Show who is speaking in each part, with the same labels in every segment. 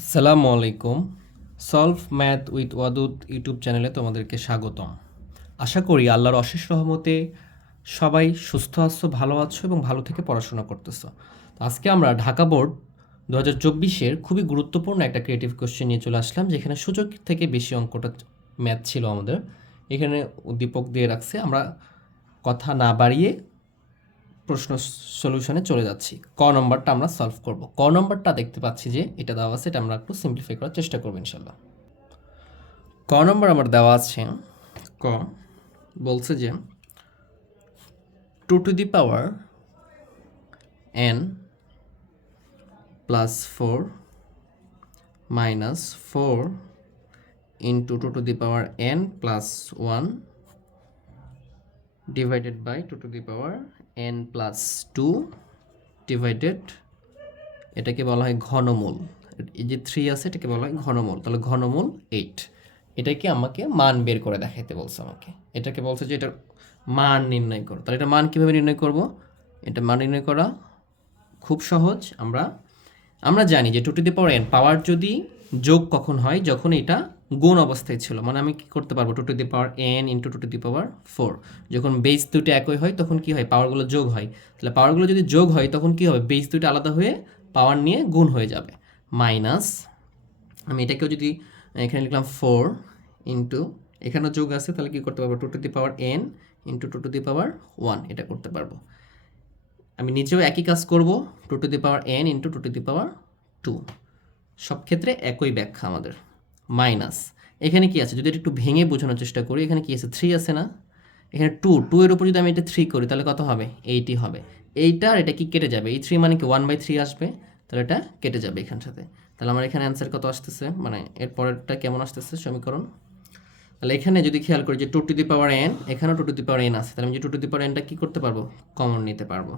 Speaker 1: আসসালামু আলাইকুম। Solve math with Wadud YouTube চ্যানেলে তোমাদেরকে স্বাগতম। আশা করি আল্লাহর অশেষ রহমতে সবাই সুস্থ আছো, ভালো আছো এবং ভালো থেকে পড়াশোনা করতেছো। তো আজকে আমরা ঢাকা বোর্ড দু হাজার চব্বিশের খুবই গুরুত্বপূর্ণ একটা ক্রিয়েটিভ কোশ্চেন নিয়ে চলে আসলাম, যেখানে সুযোগ থেকে বেশি অঙ্কটা ম্যাথ ছিল আমাদের। এখানে উদ্দীপক দিয়ে রাখছে, আমরা কথা না বাড়িয়ে প্রশ্ন সলিউশনে চলে যাচ্ছি। ক নম্বরটা আমরা সলভ করব। ক নম্বরটা দেখতে পাচ্ছি যে এটা দেওয়া আছে, এটা আমরা একটু সিম্পলিফাই করার চেষ্টা করব ইনশাল্লাহ ক নম্বর আমার দেওয়া আছে, ক বলছে যে two to the power n plus four minus four into two to the power n plus one divided by 2 to the power n plus 2 divided, এটাকে বলা হয় ঘনমূল। এই যে থ্রি আছে, এটাকে বলা হয় ঘনমূল। তাহলে ঘনমূল এইট এটাকে আমাকে মান বের করে দেখাইতে বলছে আমাকে। এটাকে বলছে যে এটার মান নির্ণয় করো। তাহলে এটা মান কীভাবে নির্ণয় করব? এটা মান নির্ণয় করা খুব সহজ। আমরা আমরা জানি যে two to the power n power যদি যোগ কখন হয়, যখন এটা গুণ অবস্থায় ছিল। মানে আমি কি করতে পারব? Two to the power n into two to the power four যখন বেস দুটো একই হয়, তখন কি হয়? পাওয়ারগুলো যোগ হয়। তাহলে পাওয়ারগুলো যদি যোগ হয়, তখন কি হবে? বেস দুটো আলাদা হয়ে পাওয়ার নিয়ে গুণ হয়ে যাবে। মাইনাস আমি এটাকেও যদি এখানে লিখলাম ফোর ইন্টু এখানেও যোগ আছে, তাহলে কি করতে পারব? Two to the power n into two to the power one এটা করতে পারব। আমি নিজেও একই কাজ করব two to the power n into two to the power two সব ক্ষেত্রে একই ব্যাখ্যা আমাদের। মাইনাস। এখানে কি আছে? যদি এটা একটু ভেঙে বোঝানোর চেষ্টা করি, এখানে কি আছে? থ্রি আছে না? এখানে টু টু এর উপর যদি আমি এটা থ্রি করি, তাহলে কত হবে? এইটি হবে। এইটা আর এটা কি কেটে যাবে? এই থ্রি মানে কি? ওয়ান বাই থ্রি আসবে, তাহলে এটা কেটে যাবে এখান সাথে তাহলে আমার এখানে অ্যান্সার কত আসতেছে? মানে এর পরেরটা কেমন আসতেছে? সমীকরণ? তাহলে এখানে যদি খেয়াল করি যে two to the power n এখানেও two to the power n আছে। তাহলে আমি যে টু টু দি পাওয়ার এনটা কী করতে পারব? কমন নিতে পারব।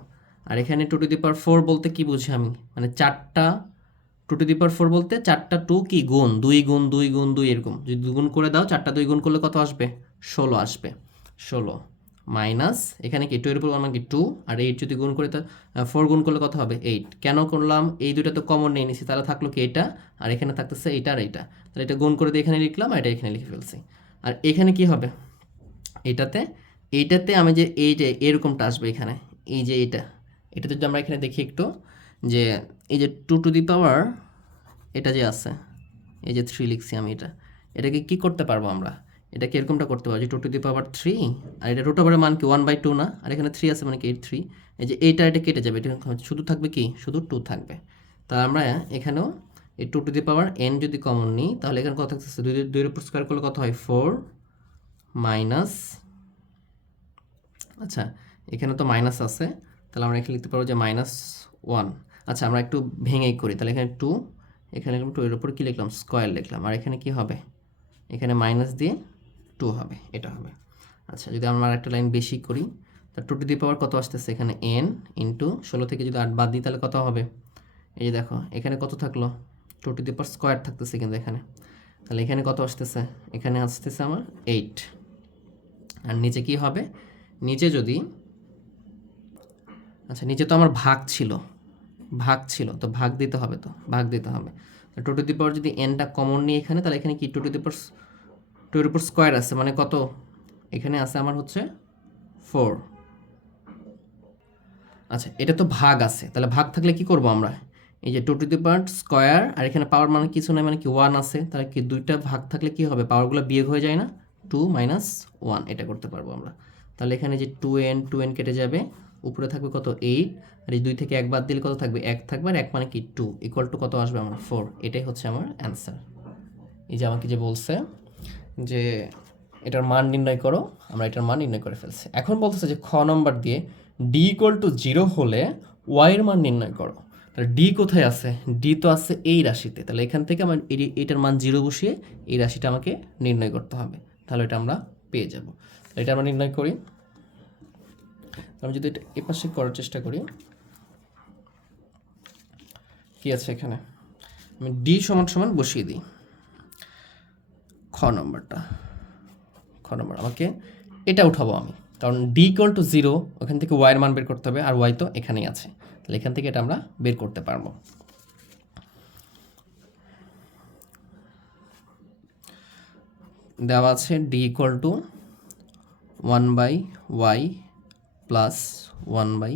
Speaker 1: আর এখানে two to the power four বলতে কি বুঝি আমি? মানে চারটা two to the power four বলতে চারটা টু কি? গুণ, দুই গুণ দুই গুণ, দুই এরকম। যদি দুগুণ করে দাও, চারটা দুই গুণ করলে কত আসবে? ষোলো আসবে। ষোলো মাইনাস এখানে কি টু এর উপর আমার কি টু আর এইট যদি গুণ করে ফোর গুণ করলে কত হবে? এইট কেন করলাম? এই দুটো তো কমন নিয়ে নিছি তাহলে থাকল কি এটা আর এখানে থাকতেছে এইটা আর এইটা। তাহলে এটা গুণ করে দিয়ে এখানে লিখলাম আর এটা এখানে লিখে ফেলছি। আর এখানে কি হবে? এটাতে এইটাতে আমি যে এই যে এরকমটা আসবে এখানে, এই যে এটা এটা যদি আমরা এখানে দেখি একটু যে এই যে টু টু দি পাওয়ার এটা যে আছে, এই যে থ্রি লিখছি আমি এটা, এটাকে কি করতে পারব আমরা? এটাকে এরকমটা করতে পারব যে two to the power three আর এটা রুট ওভারের মান কি ওয়ান বাই টু না? আর এখানে থ্রি আছে মানে কি এইট থ্রি এই যে এইটা এটা কেটে যাবে, এটা শুধু থাকবে কি? শুধু টু থাকবে। তা আমরা এখানেও এই two to the power n যদি কমন নিই, তাহলে এখানে কত থাকতেছে? দুই দুইয়ের উপর স্কোয়ার করলে কত হয়? ফোর মাইনাস আচ্ছা এখানে তো মাইনাস আছে, তাহলে আমরা এখানে লিখতে পারব যে মাইনাস ওয়ান আচ্ছা আমরা একটু ভেঙেই করি। তাহলে এখানে টু এখানে টু এর উপর কী লিখলাম? স্কোয়ার লিখলাম। আর এখানে কি হবে? এখানে মাইনাস দিয়ে টু হবে, এটা হবে। আচ্ছা যদি আমরা একটা লাইন বেশি করি, তা টু টু দি পাওয়ার কত আসতেছে? এখানে এন ইন্টু ষোলো থেকে যদি আট বাদ দিই, তাহলে কত হবে? এই যে দেখো, এখানে কত থাকল? Two to the power square থাকতেছে কিন্তু এখানে। তাহলে এখানে কত আসতেছে? এখানে আসতেছে আমার এইট আর নিচে কি হবে? নিচে যদি আচ্ছা নিচে তো আমার ভাগ ছিল। ভাগ ছিল, তো ভাগ দিতে হবে তো, ভাগ দিতে হবে। টু টু দি পাওয়ার যদি এনটা কমন নিই এখানে, তাহলে এখানে কি two to the power two এর উপর স্কোয়ার আছে? মানে কত? এখানে আছে আমার হচ্ছে ফোর আচ্ছা এটা তো ভাগ আছে, তাহলে ভাগ থাকলে কি করব আমরা? এই যে two to the power square আর এখানে পাওয়ার মানে কিছু নয় মানে কি ওয়ান আছে, তাহলে কি দুইটা ভাগ থাকলে কি হবে? পাওয়ারগুলো বিয়োগ হয়ে যায় না? টু মাইনাস ওয়ান এটা করতে পারব আমরা। তাহলে এখানে যে টু এন টু এন কেটে যাবে উপরে থাকবে কত এইট আর এই দুই থেকে এক বাদ দিলে কত থাকবে? এক থাকবে আর এক মানে কি? টু ইকুয়াল টু কত আসবে আমার? ফোর এটাই হচ্ছে আমার অ্যান্সার এই যে আমাকে যে বলছে যে এটার মান নির্ণয় করো, আমরা এটার মান নির্ণয় করে ফেলছি। এখন বলতেছে যে খ নম্বর দিয়ে ডি ইকুয়াল টু জিরো হলে ওয়াইয়ের মান নির্ণয় করো। তাহলে ডি কোথায় আছে? ডি তো আছে এই রাশিতে। তাহলে এখান থেকে আমার এইটার মান জিরো বসিয়ে এই রাশিটা আমাকে নির্ণয় করতে হবে। তাহলে এটা আমরা পেয়ে যাব। এটা আমরা নির্ণয় করি। আমি যদি এটা এপাশে করার চেষ্টা করি, কি আছে এখানে? আমি ডি সমান সমান বসিয়ে দিই। খ নম্বরটা। খ নম্বর, আমাকে এটা উঠাবো আমি। কারণ ডি ইকুয়াল টু জিরো ওখান থেকে ওয়াইয়ের মান বের করতে হবে, আর ওয়াই তো এখানেই আছে। তাহলে এখান থেকে এটা আমরা বের করতে পারব। দেওয়া আছে d equal to one by y plus one by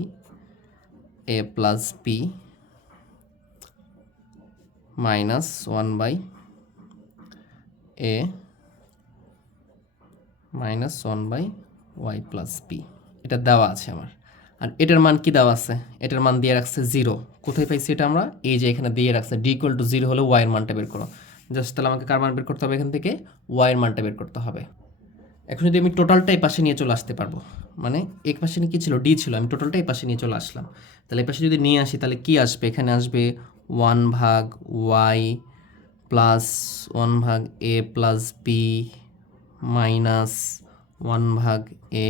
Speaker 1: a plus b minus one by a minus one by y plus b এটা দেওয়া আছে আমার। আর এটার মান কি দেওয়া আছে? এটার মান দিয়ে রাখছে জিরো। কোথায় পাইছি এটা আমরা? এই যে এখানে দিয়ে রাখছে। ডি ইকুয়াল টু জিরো হলে ওয়াইয়ের মানটা বের করো। জাস্ট তাহলে আমাকে কার মান বের করতে হবে এখান থেকে? ওয়াইয়ের মানটা বের করতে হবে। এখন যদি আমি টোটালটাই পাশে নিয়ে চলে আসতে পারব মানে এক পাশে কী ছিল? ডি ছিল, আমি টোটালটাই পাশে নিয়ে চলে আসলাম। তাহলে এই পাশে যদি নিয়ে আসি, তাহলে কি আসবে? এখানে আসবে ওয়ান ভাগ ওয়াই প্লাস ওয়ান ভাগ a plus b minus one ভাগ এ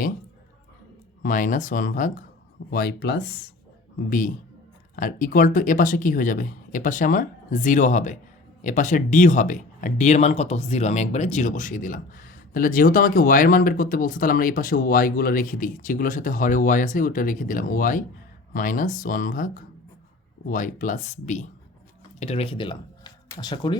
Speaker 1: মাইনাস ওয়ান ভাগ ওয়াই প্লাস বি আর ইকুয়াল টু এ পাশে কী হয়ে যাবে? এ পাশে আমার জিরো হবে। এ পাশে ডি হবে। আর ডি এর মান কত? জিরো আমি একবারে জিরো বসিয়ে দিলাম। তাহলে যেহেতু আমাকে ওয়াইয়ের মান বের করতে বলছে, তাহলে আমরা এই পাশে ওয়াইগুলো রেখে দিই। যেগুলোর সাথে হরে ওয়াই আছে ওটা রেখে দিলাম ওয়াই মাইনাস ওয়ান ভাগ ওয়াই প্লাস বি এটা রেখে দিলাম। আশা করি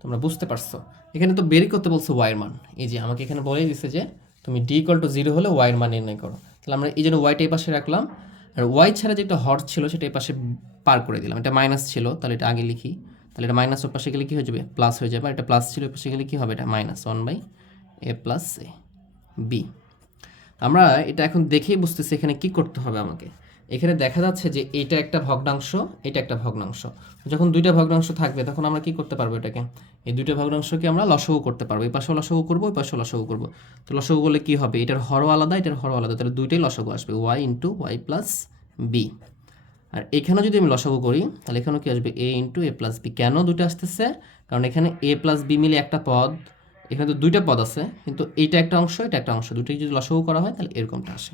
Speaker 1: তোমরা বুঝতে পারছ। এখানে তো বেরই করতে বলছো ওয়াইয়ের মান। এই যে আমাকে এখানে বলে দিছে যে তুমি ডি ইকুয়াল টু জিরো হলে ওয়াইয়ের মান নির্ণয় করো। তাহলে আমরা এই জন্য ওয়াইটা এই পাশে রাখলাম। আর ওয়াই ছাড়া যেটা হর ছিল, সেটা এই পাশে পার করে দিলাম। এটা মাইনাস ছিল, তাহলে এটা আগে লিখি। তাহলে এটা মাইনাস ওর পাশে গেলে কী হয়ে যাবে? প্লাস হয়ে যাবে। আর এটা প্লাস ছিল ওর পাশে গেলে কী হবে? এটা minus one by a plus a b আমরা এটা এখন দেখেই বুঝতেছি এখানে কি করতে হবে আমাকে। এখানে দেখা যাচ্ছে যে এটা একটা ভগ্নাংশ, এটা একটা ভগ্নাংশ। যখন দুইটা ভগ্নাংশ থাকবে, তখন আমরা কি করতে পারব এটাকে? এই দুইটা ভগ্নাংশকে আমরা লসগু করতে পারব। এই পাশেও লসগু করব এই পাশেও লসগু করব। তো লসগু করলে কি হবে? এটার হরও আলাদা, এটার হরও আলাদা। তাহলে দুইটাই লসগু আসবে। Y into y plus b আর এখানে যদি আমি লসাগু করি, তাহলে এখানেও কি আসবে? A into a plus b কেন দুটো আসতেছে? কারণ এখানে এ প্লাস বি মিলে একটা পদ। এখানে তো দুইটা পদ আছে, কিন্তু এইটা একটা অংশ, এটা একটা অংশ। দুটোই যদি লসাগু করা হয়, তাহলে এরকমটা আসে।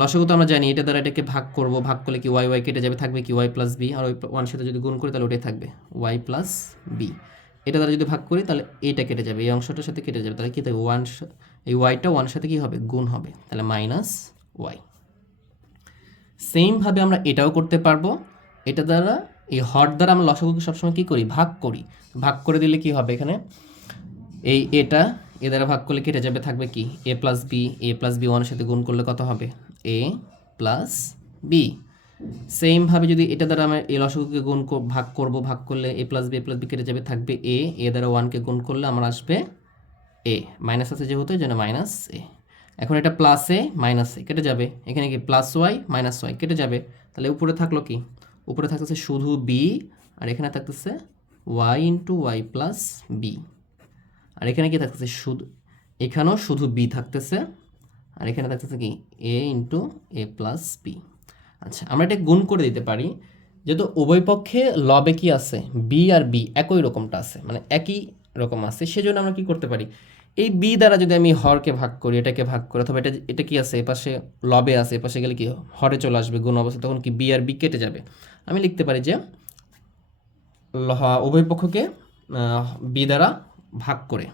Speaker 1: লসাগু তো আমরা জানি, এটা দ্বারা এটাকে ভাগ করব, ভাগ করলে কি ওয়াই ওয়াই কেটে যাবে, থাকবে কি ওয়াই প্লাস বি আর ওই ওয়ান সাথে যদি গুণ করি, তাহলে ওটাই থাকবে ওয়াই প্লাস বি এটা দ্বারা যদি ভাগ করি, তাহলে এইটা কেটে যাবে, এই অংশটার সাথে কেটে যাবে, তাহলে কি থাকবে? ওয়ান এই ওয়াইটা ওয়ানের সাথে কি হবে? গুণ হবে, তাহলে মাইনাস ওয়াই সেমভাবে আমরা এটাও করতে পারব, এটা দ্বারা, এই হট দ্বারা আমরা লসাগুকে সবসময় কী করি? ভাগ করি। ভাগ করে দিলে কি হবে এখানে? এই এটা, এ দ্বারা ভাগ করলে কেটে যাবে, থাকবে কি? A plus b a plus b ওয়ানের সাথে গুণ করলে কত হবে? এ প্লাস বি সেমভাবে যদি এটা দ্বারা আমরা এ লসাগুকে গুণ ভাগ করব, ভাগ করলে a plus b a plus b কেটে যাবে, থাকবে এ এ দ্বারা ওয়ানকে গুণ করলে আমার আসবে এ মাইনাস আছে যেহেতু জন্য মাইনাস এ এখন এটা প্লাস এ মাইনাস এ কেটে যাবে। এখানে কি প্লাস ওয়াই মাইনাস ওয়াই কেটে যাবে। তাহলে উপরে থাকল কি? উপরে থাকতেছে শুধু বি আর এখানে থাকতেছে y into y plus b আর এখানে কি থাকতেছে? শুধু, এখানেও শুধু বি থাকতেছে। আর এখানে থাকতেছে কি? A into a plus b আচ্ছা আমরা এটা গুণ করে দিতে পারি। যেহেতু উভয় পক্ষে লবে কি আছে? বি আর বি একই রকমটা আছে মানে একই রকম আছে। সেজন্য আমরা কি করতে পারি? এই বি দ্বারা যদি আমি হরকে ভাগ করি, এটাকে ভাগ করি, অথবা এটা এটা কি আছে? এপাশে লবে আছে এপাশে গেলে কি হরে চলে আসবে, গুণ অবস্থা, তখন কি বি আর বি কেটে যাবে? আমি লিখতে পারি যে উভয় পক্ষকে বি দ্বারা ভাগ করে।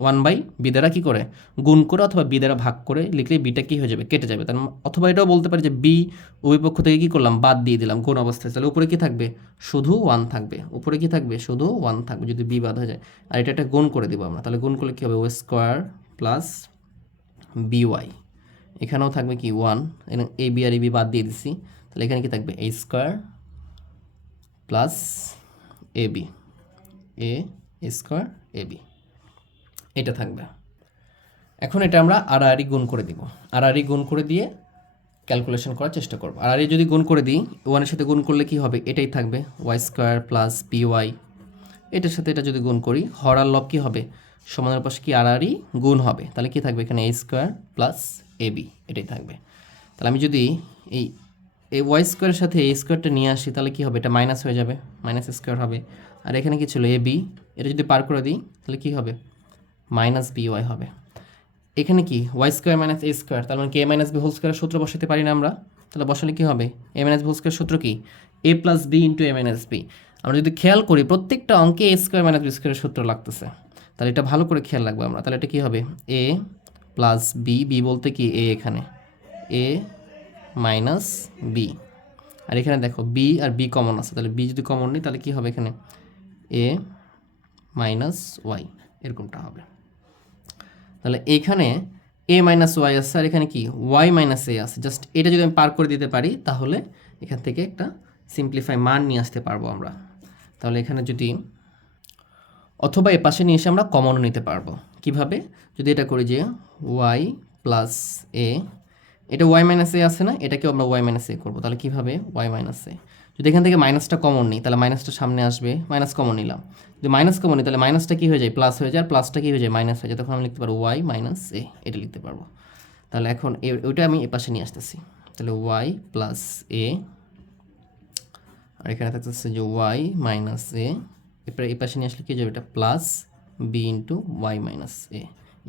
Speaker 1: ওয়ান বাই বি দ্বারা কী করে? গুণ করে অথবা বি দ্বারা ভাগ করে লিখলে বিটা কী হয়ে যাবে? কেটে যাবে। তার অথবা এটাও বলতে পারি যে বি উভয় পক্ষ থেকে কী করলাম? বাদ দিয়ে দিলাম কোন অবস্থায়। তাহলে উপরে কী থাকবে? শুধু ওয়ান থাকবে। উপরে কী থাকবে? শুধু ওয়ান থাকবে যদি বি বাদ হয়ে যায়। আর এটা একটা গুণ করে দিব আমরা। তাহলে গুণ করলে কী হবে? ও স্কোয়ার প্লাস বি ওয়াই এখানেও থাকবে কি? ওয়ান এ বি আর এ বি বাদ দিয়ে দিছি। তাহলে এখানে কি থাকবে? A square plus a b a square a b এটা থাকবে। এখন এটা আমরা আড়াআড়ি গুণ করে দিব। আড়াআড়ি গুণ করে দিয়ে ক্যালকুলেশন করার চেষ্টা করব। আড়াআড়ি যদি গুণ করে দিই ওয়ানের সাথে গুণ করলে কি হবে? এটাই থাকবে। Y square plus b y এটার সাথে এটা যদি গুণ করি, হর আর লব কী হবে? সমানের পাশে কি আড়াআড়ি গুণ হবে? তাহলে কি থাকবে এখানে a square plus a b এটাই থাকবে। তাহলে আমি যদি এই এই ওয়াই স্কোয়ারের সাথে এই স্কোয়ারটা নিয়ে আসি, তাহলে কি হবে? এটা মাইনাস হয়ে যাবে। মাইনাস স্কোয়ার হবে। আর এখানে কি ছিল? এ বি এটা যদি পার করে দিই, তাহলে কি হবে? মাইনাস বি ওয়াই হবে। এখানে কি? Y square minus a square, তার মানে কি এ মাইনাস বি হোল স্কোয়ারের সূত্র বসাতে পারি না আমরা? তাহলে বসালে কি হবে? A minus b whole square সূত্র কি? A plus b into a minus b. আমরা যদি খেয়াল করি, প্রত্যেকটা অঙ্কে এ স্কোয়ার মাইনাস বি স্কোয়ারের সূত্র লাগতেছে। তাহলে এটা ভালো করে খেয়াল রাখব আমরা। তাহলে এটা কি হবে? এ প্লাস বি বি বলতে কি এ এখানে? এ মাইনাস বি। আর এখানে দেখো, বি আর বি কমন আছে। তাহলে বি যদি কমন নিই, তাহলে কি হবে এখানে? এ মাইনাস ওয়াই, এরকমটা হবে। তাহলে এইখানে এ মাইনাস ওয়াই আছে, আর এখানে কি? ওয়াই মাইনাস এ আছে। জাস্ট এটা যদি আমি পার করে দিতে পারি, তাহলে এখান থেকে একটা সিম্পলিফাই মান নিয়ে আসতে পারব আমরা। তাহলে এখানে যদি অথবা এ পাশে নিয়ে এসে আমরা কমনও নিতে পারব। কীভাবে? যদি এটা করি যে ওয়াই প্লাস এ এটা ওয়াই মাইনাস এ আছে না? এটাকেও আমরা ওয়াই মাইনাস এ করব। তাহলে কীভাবে? ওয়াই মাইনাস এ যদি এখান থেকে মাইনাসটা কমন নিই, তাহলে মাইনাসটা সামনে আসবে মাইনাস কমন নিলাম। যদি মাইনাস কমন নিই, তাহলে মাইনাসটা কী হয়ে যায়? প্লাস হয়ে যায়, আর প্লাসটা কী হয়ে যায়? মাইনাস হয়ে যায়। তখন আমি লিখতে পারব ওয়াই মাইনাস এ এটা লিখতে পারব। তাহলে এখন ওইটা আমি এ পাশে নিয়ে আসতেছি। তাহলে ওয়াই প্লাস এ আর এখানে থাকতেছে যে ওয়াই মাইনাস এ এরপরে এই পাশে নিয়ে আসলে কি যাবে? এটা plus b into y minus a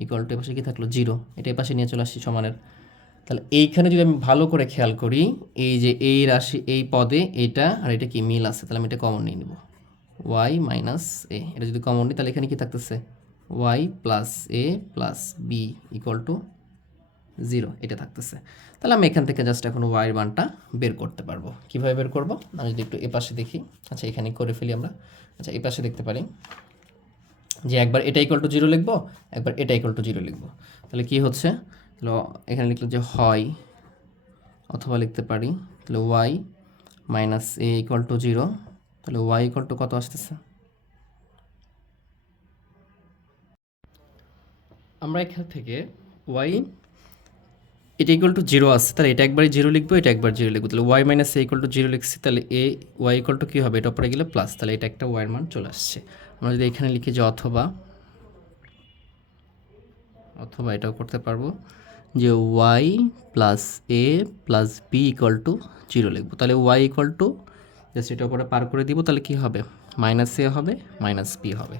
Speaker 1: equal to এ পাশে কি থাকল? জিরো এটা এই পাশে নিয়ে চলে আসছি সমানের তাহলে এইখানে যদি আমি ভালো করে খেয়াল করি, এই যে এই রাশি, এই পদে এটা আর এটা কি মিল আছে? তাহলে আমি এটা কমন নিয়ে নেব। ওয়াই মাইনাস এ এটা যদি কমন নিই, তাহলে এখানে কি থাকতেছে? Y plus a plus b equal to zero এটা থাকতেছে। তাহলে আমি এখান থেকে জাস্ট এখন ওয়াইয়ের মানটা বের করতে পারব। কীভাবে বের করব? আমি যদি একটু এপাশে দেখি। আচ্ছা এখানে করে ফেলি আমরা। আচ্ছা এপাশে দেখতে পারি। যে একবার এটা ইকুয়াল টু জিরো লিখব, একবার এটা ইকুয়াল টু জিরো লিখব। তাহলে কি হচ্ছে? তাহলে এখানে লিখলো যে হয় অথবা লিখতে পারি। তাহলে y minus a equal to zero তাহলে ওয়াই ইকুয়াল টু কত আসতেছে? আমরা এখান থেকে ওয়াই এটা ইকুয়াল টু জিরো আসছে তাহলে এটা একবারই জিরো লিখব এটা একবার জিরো লিখব। তাহলে y minus a equal to zero লিখছি তাহলে এ ওয়াই ইকুয়াল টু কী হবে? এটা পরে গেলে প্লাস তাহলে এটা একটা ওয়াইয়ের মান চলে আসছে। আমরা যদি এখানে লিখি যে অথবা অথবা এটাও করতে পারব। যে y plus a plus b equal to zero লিখব। তাহলে ওয়াই ইকুয়াল টু জাস্ট এটা উপরে পার করে দিব, তাহলে কি হবে? মাইনাস এ হবে মাইনাস বি হবে।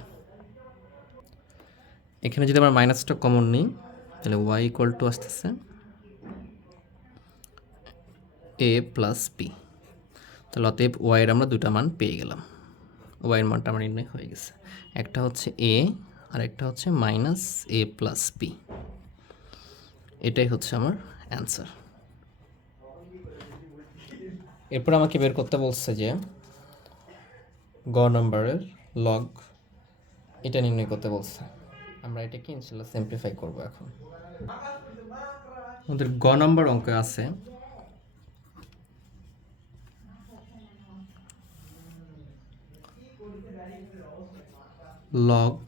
Speaker 1: এখানে যদি আমরা মাইনাসটা কমন নিই, তাহলে ওয়াই ইকুয়াল টু আসতেছে এ প্লাস বি তাহলে অতএব ওয়াইয়ের আমরা দুটা মান পেয়ে গেলাম। ওয়াইয়ের মানটা আমার নির্ণয় হয়ে গেছে। একটা হচ্ছে এ আর একটা হচ্ছে মাইনাস এ প্লাস বি এটাই হচ্ছে আমার অ্যান্সার এরপর আমাকে বের করতে বলছে যে, গ নাম্বারের লগ এটা নির্ণয় করতে বলছে। আমরা এটাকে ইনশাল্লাহ সিম্পলিফাই করব এখন। আমাদের গ নাম্বার অঙ্ক আছে। log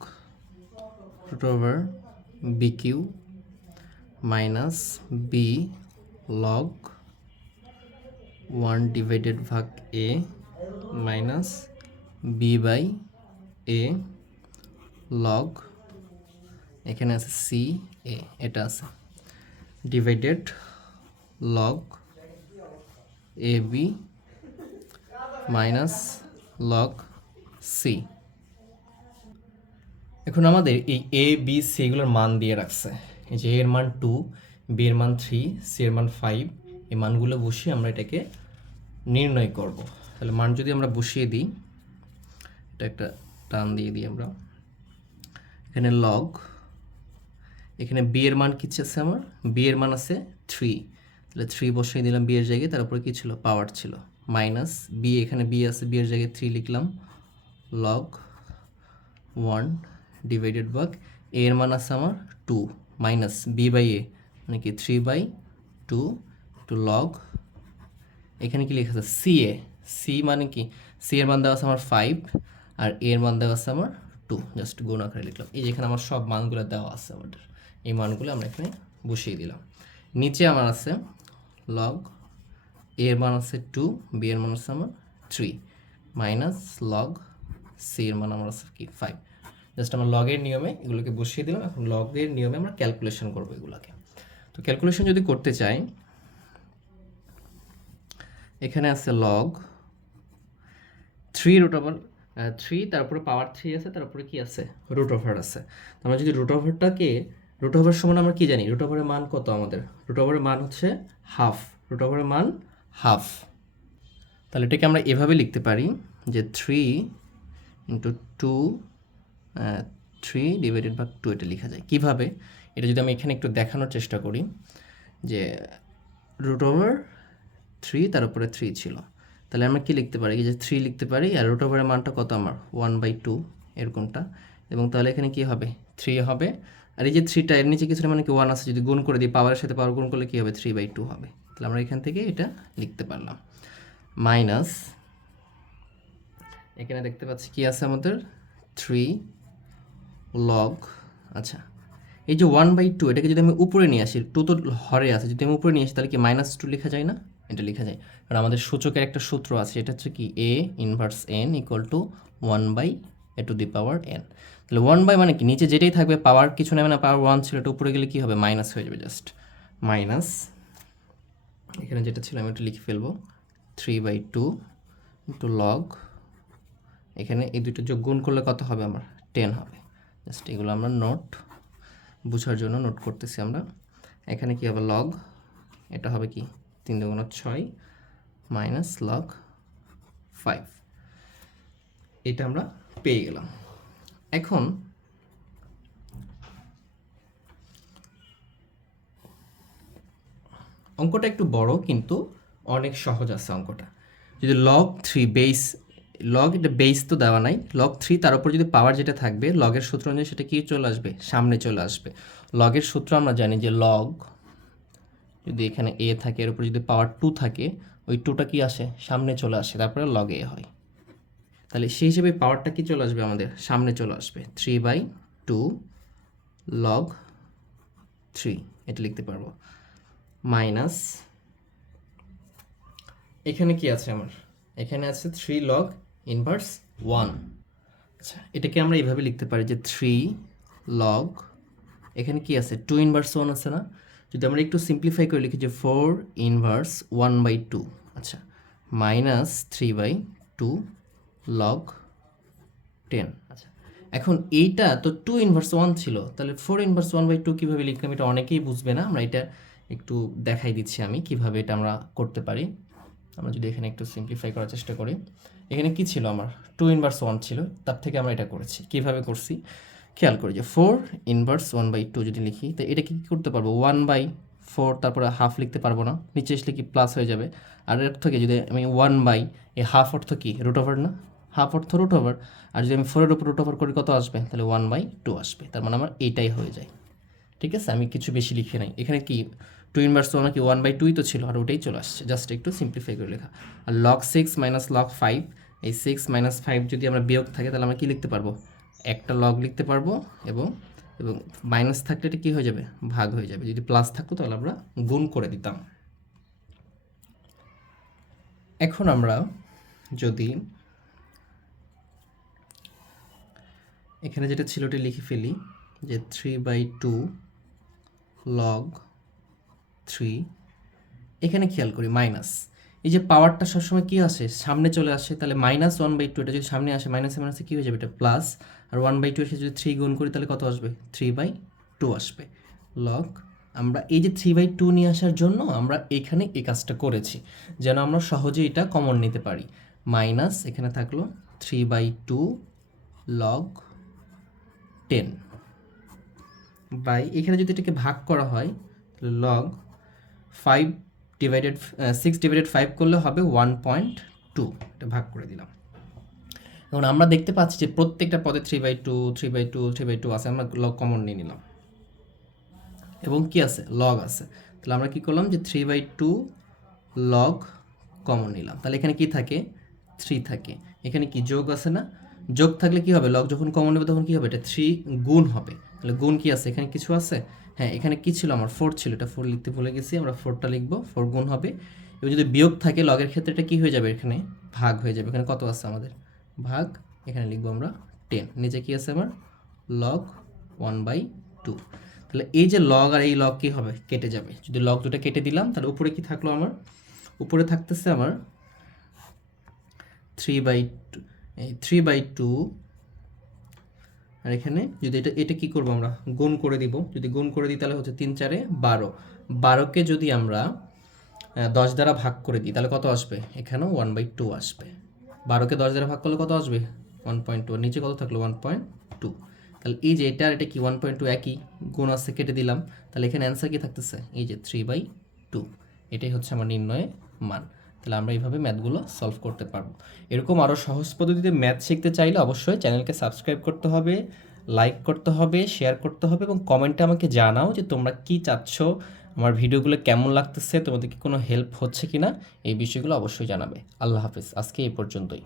Speaker 1: root over bq minus b log 1 divided ভাগ a minus b by a log, এখানে আছে c, a, এটা আছে। Divided log a b minus log c এখন আমাদের এই এ বি সি এগুলোর মান দিয়ে রাখছে। এই যে এর মান টু বি এর মান থ্রি সি এর মান ফাইভ এই মানগুলো বসিয়ে আমরা এটাকে নির্ণয় করব। তাহলে মান যদি আমরা বসিয়ে দিই, এটা একটা টান দিয়ে দিই আমরা। এখানে লগ এখানে বি এর মান কি আছে আমার? বি এর মান আছে থ্রি তাহলে থ্রি বসিয়ে দিলাম বি এর জায়গায় তার উপরে কী ছিল? পাওয়ার ছিল। মাইনাস বি এখানে বি আছে বি এর জায়গায় থ্রি লিখলাম। লগ ওয়ান ডিভাইডেড ভাগ এর মান আছে আমার two minus b by a মানে কি three by two two log এখানে কি লেখা আছে? সি এ সি মানে কি? সি এর মান দেওয়া আছে আমার ফাইভ আর এর মান দেওয়া আছে আমার টু জাস্ট গুণ আকারে লিখলাম। এই যেখানে আমার সব মানগুলো দেওয়া আছে আমাদের, এই মানগুলো আমরা এখানে বসিয়ে দিলাম। নিচে আমার আছে লগ এর মান আছে টু বি এর মান আছে আমার থ্রি মাইনাস লগ সি এর মান আমার আছে কি ফাইভ জাস্ট আমরা লগের নিয়মে এগুলোকে বসিয়ে দিলাম। এখন লগের নিয়মে আমরা ক্যালকুলেশন করব এগুলোকে। তো ক্যালকুলেশন যদি করতে চাই, এখানে আছে log three root over three তারপরে পাওয়ার থ্রি আছে তারপরে কি আছে? রুট ওভার আছে। আমরা যদি রুট ওভারটাকে রুট ওভার সমান আমরা কি জানি? রুট ওভারের মান কত আমাদের? রুট ওভারের মান হচ্ছে হাফ রুট ওভারের মান হাফ তাহলে এটাকে আমরা এভাবে লিখতে পারি যে three into two three divided by two এটা লেখা যায়। কীভাবে? এটা যদি আমি এখানে একটু দেখানোর চেষ্টা করি, যে রুট ওভার থ্রি তার উপরে থ্রি ছিল। তাহলে আমরা কি লিখতে পারি? যে থ্রি লিখতে পারি, আর রুট ওভারের মানটা কত আমার? ওয়ান বাই টু এরকমটা। এবং তাহলে এখানে কি হবে? থ্রি হবে। আর এই যে থ্রিটা এর নিচে কিছু মানে কি ওয়ান আছে, যদি গুণ করে দিই পাওয়ারের সাথে পাওয়ার গুণ করলে কী হবে? থ্রি বাই টু হবে। তাহলে আমরা এখান থেকে এটা লিখতে পারলাম। মাইনাস এখানে দেখতে পাচ্ছি কি আছে আমাদের? থ্রি লগ আচ্ছা এই যে ওয়ান বাই টু এটাকে যদি আমি উপরে নিয়ে আসি টু তো হরে আছে, যদি আমি উপরে নিয়ে আসি, তাহলে কি মাইনাস টু লেখা যায় না? এটা লেখা যায়। কারণ আমাদের সূচকের একটা সূত্র আছে, এটা হচ্ছে কি a inverse n equal to one by a to the power n তাহলে ওয়ান বাই মানে কি? নিচে যেটাই থাকবে পাওয়ার কিছু নেবে না পাওয়ার ওয়ান ছিল, এটা উপরে গেলে কী হবে? মাইনাস হয়ে যাবে জাস্ট মাইনাস এখানে যেটা ছিল, আমি একটু লিখে ফেলব। Three by two into log এখানে এই দুটো যোগ গুণ করলে কত হবে আমার? টেন হবে। জাস্ট এগুলো আমরা নোট, বোঝার জন্য নোট করতেছি আমরা। এখানে কি হবে লগ এটা হবে কি? তিন দুগুণ ছয় মাইনাস লগ ফাইভ এটা আমরা পেয়ে গেলাম। এখন অঙ্কটা একটু বড়, কিন্তু অনেক সহজ আছে অঙ্কটা। যদি লগ থ্রি বেস লগ এটা বেস তো দেওয়া নাই। লগ থ্রি তার উপর যদি পাওয়ার যেটা থাকবে, লগের সূত্র অনুযায়ী সেটা কি চলে আসবে? সামনে চলে আসবে। লগের সূত্র আমরা জানি যে লগ যদি এখানে এ থাকে, এর উপর যদি পাওয়ার টু থাকে, ওই টুটা কি আসে? সামনে চলে আসে, তারপরে লগ এ হয়। তাহলে সেই হিসেবে পাওয়ারটা কি চলে আসবে আমাদের? সামনে চলে আসবে। Three by two log three এটা লিখতে পারব। মাইনাস এখানে কি আছে আমার? এখানে আছে থ্রি লগ ইনভার্স ওয়ান। আচ্ছা এটাকে আমরা এইভাবে লিখতে পারি যে থ্রি লগ, এখানে কি আছে? টু ইনভার্স ওয়ান আছে না? যদি আমরা একটু সিম্পলিফাই করে লিখি যে four inverse one by two আচ্ছা minus three by two log ten আচ্ছা। এখন এইটা তো টু ইনভার্স ওয়ান ছিল, তাহলে four inverse one by two কীভাবে লিখলাম? এটা অনেকেই বুঝবে না, আমরা এটা একটু দেখাই দিচ্ছি আমি কীভাবে এটা আমরা করতে পারি। আমরা যদি এখানে একটু সিম্পলিফাই করার চেষ্টা করি, এখানে কি ছিল আমার? টু ইনভার্স ওয়ান ছিল, তার থেকে আমরা এটা করেছি। কীভাবে করছি? খেয়াল করি যে four inverse one by two যদি লিখি, তো এটা কি করতে পারব? ওয়ান বাই ফোর তারপরে হাফ লিখতে পারব না। নিচে আসলে কি প্লাস হয়ে যাবে? আর এর থেকে যদি আমি ওয়ান বাই এই হাফ অর্থ কি? রুট ওভার না? হাফ অর্থ রুট ওভার আর যদি আমি ফোরের উপর রুট ওভার করি, কত আসবে? তাহলে ওয়ান বাই টু আসবে। তার মানে আমার এইটাই হয়ে যায়। ঠিক আছে? আমি কিছু বেশি লিখে নাই। এখানে কি টু ইনভার্স আমার কি ওয়ান বাই টুই তো ছিল আর ওটাই চলে আসছে। জাস্ট একটু সিম্পলিফাই করে লেখা। আর log six minus log five এই সিক্স মাইনাস ফাইভ যদি আমরা বিয়োগ থাকে তাহলে আমরা কি লিখতে পারব? একটা লগ লিখতে পারব এবং এবং মাইনাস থাকলে এটা কী হয়ে যাবে? ভাগ হয়ে যাবে। যদি প্লাস থাকতো তাহলে আমরা গুণ করে দিতাম। এখন আমরা যদি এখানে যেটা ছিল ওটা লিখে ফেলি যে three by two log three এখানে খেয়াল করি মাইনাস এই যে পাওয়ারটা সবসময় কী আসে? সামনে চলে আসে, তাহলে মাইনাস ওয়ান বাই টু এটা যদি সামনে আসে মাইনাসে মাইনাসে কী হয়ে যাবে? এটা প্লাস আর ওয়ান বাই টু এসে যদি থ্রি গুণ করি, তাহলে কত আসবে? থ্রি বাই টু আসবে। লগ আমরা এই যে থ্রি বাই টু নিয়ে আসার জন্য আমরা এখানে এই কাজটা করেছি, যেন আমরা সহজে এটা কমন নিতে পারি। মাইনাস এখানে থাকল three by two log ten by এখানে যদি এটাকে ভাগ করা হয় log five divided six divided five করলে হবে ওয়ান পয়েন্ট টু এটা ভাগ করে দিলাম। এখন আমরা দেখতে পাচ্ছি যে প্রত্যেকটা পদে three by two three by two three by two আছে। আমরা লগ কমন নিয়ে নিলাম। এবং কি আছে? লগ আছে। তাহলে আমরা কি করলাম যে three by two log common নিলাম। তাহলে এখানে কি থাকে? থ্রি থাকে। এখানে কি যোগ আছে না? যোগ থাকলে কি হবে? লগ যখন কমন নেবে তখন কি হবে? এটা থ্রি গুণ হবে। তাহলে গুণ কি আছে? এখানে কিছু আছে? হ্যাঁ এখানে কি ছিল? আমার ফোর ছিল। এটা ফোর লিখতে ভুলে গেছি। আমরা ফোরটা লিখব। ফোর গুণ হবে। এবং যদি বিয়োগ থাকে লগের ক্ষেত্রে এটা কী হয়ে যাবে? এখানে ভাগ হয়ে যাবে। এখানে কত আছে আমাদের? ভাগ, এখানে লিখব আমরা টেন নিচে কী আছে আমার? লগ ওয়ান বাই টু তাহলে এই যে লগ আর এই লগ কী হবে? কেটে যাবে। যদি লগ দুটো কেটে দিলাম, তাহলে উপরে কি থাকল আমার? উপরে থাকতেছে আমার থ্রি বাই টু এই থ্রি বাই টু আর এখানে যদি এটা এটা কি করব আমরা? গুণ করে দিব। যদি গুণ করে দিই তাহলে হচ্ছে তিন চারে বারো। বারোকে যদি আমরা দশ দ্বারা ভাগ করে দিই, তাহলে কত আসবে? এখানেও ওয়ান বাই টু আসবে। বারোকে দশ দ্বারা ভাগ করলে কত আসবে? ওয়ান পয়েন্ট টু নিচে কত থাকল? ওয়ান পয়েন্ট টু তাহলে এই যে এটা আর এটা কি? ওয়ান পয়েন্ট টু একই। গুণ আসছে কেটে দিলাম। তাহলে এখানে অ্যান্সার কি থাকতেছে? এই যে থ্রি বাই টু এটাই হচ্ছে আমার নির্ণয়ে মান। তাহলে আমরা এইভাবে ম্যাথগুলো সলভ করতে পারব। এরকম আরও সহজ পদ্ধতিতে ম্যাথ শিখতে চাইলে অবশ্যই চ্যানেলকে সাবস্ক্রাইব করতে হবে, লাইক করতে হবে, শেয়ার করতে হবে এবং কমেন্টে আমাকে জানাও যে তোমরা কি চাচ্ছ, আমার ভিডিওগুলো কেমন লাগতেছে তোমাদেরকে কোনো হেল্প হচ্ছে কি না এই বিষয়গুলো অবশ্যই জানাবে। আল্লাহ হাফিজ, আজকে এই পর্যন্তই।